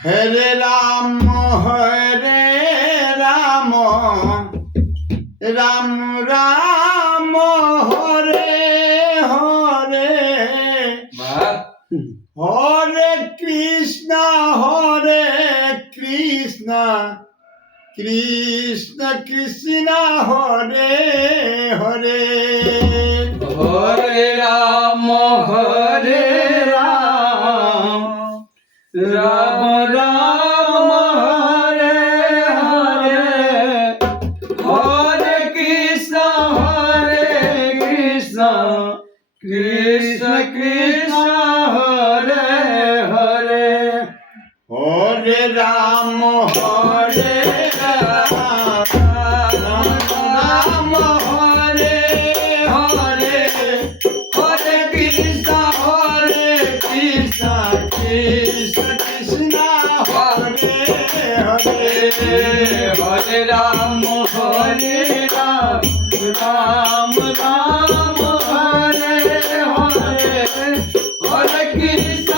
হরে Ram Ram Ram Hare Hare Hare Krishna Krishna Krishna Hare Hare Hare Ram Ram Ram Hare Hare Hare Krishna Krishna Krishna Hare Hare Hare Ram Ram Hare Hare Hare Krishna Krishna Krishna Hare Hare Hare Ram Ram Ram Hare Hare Hare Krishna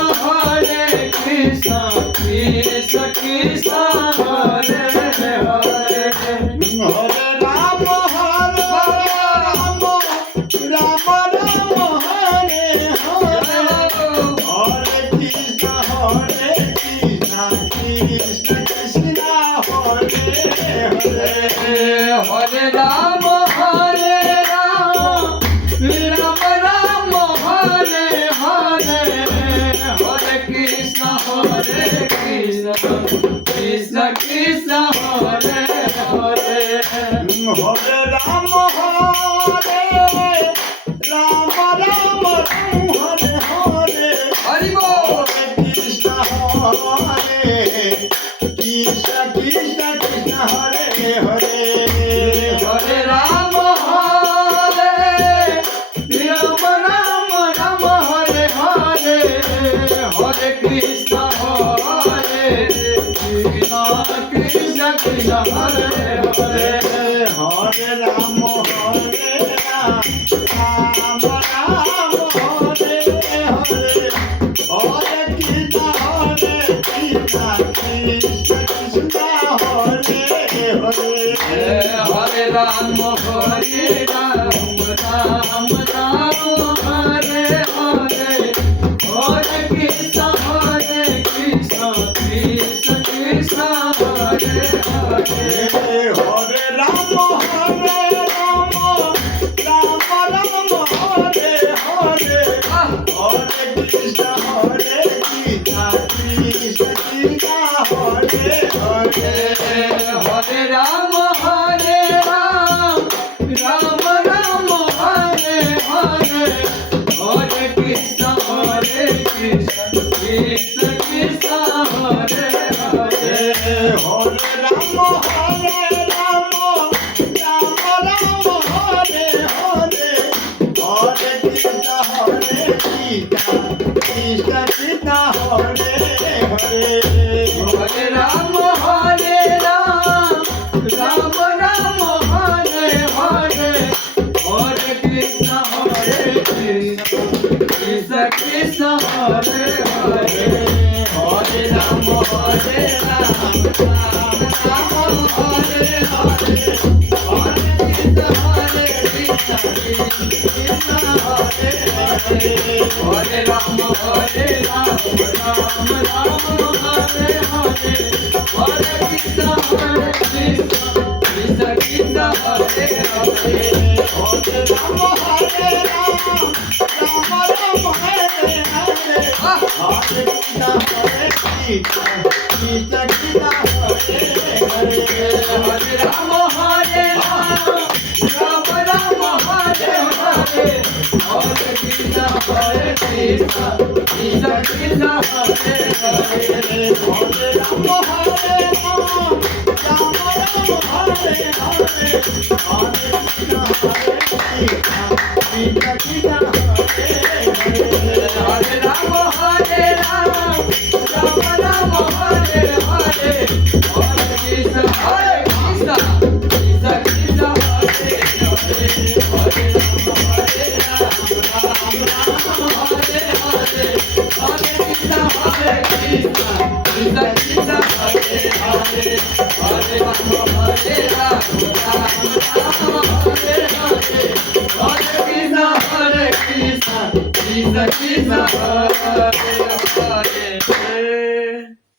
Krishna Krishna Hare Hare Hare Ram Ram Hare Hare Hare Krishna Krishna Krishna Hare Hare Hare Ram Ram Hare Hare Hare Krishna Krishna Krishna Hare Hare Hare Ram Ram Hare Hare Hari বল হরে Krishna Krishna Krishna Hare Hare Hare Ram Ram Hare Hare Hare Krishna Krishna Krishna Krishna Hare Hare Hare Ram Ram Hare Hare Hare Krishna Krishna Krishna Hare Hare Hare Ram Ram Hare Hare Hare Krishna Krishna Krishna Hare Hare Hare Ram Hare Hare Krishna Krishna Krishna Hare Hare Hare Ram Ram Hare Hare Hare Krishna Krishna Krishna Hare Hare Hare Ram Hare Hare Hare Krishna Krishna Krishna Hare Hare Hare Ram Ram Hare Hare Hare Krishna Krishna Krishna Hare Hare Hare Ram Hare Hare Krishna Krishna Hare Hare Hare Ram Ram Hare Hare Hare Krishna Krishna Krishna Hare Hare Hare Ram হরে Krishna Krishna Krishna Hare Hare Hare Ram Ram Hare Hare Hare Krishna Krishna Krishna Hare Hare Hare Ram Hare Hare Ram Ram Hare Hare Hare Krishna Krishna Krishna Hare Hare Hare Ram Hare Hare Hare Krishna Krishna Krishna, Hare Hare.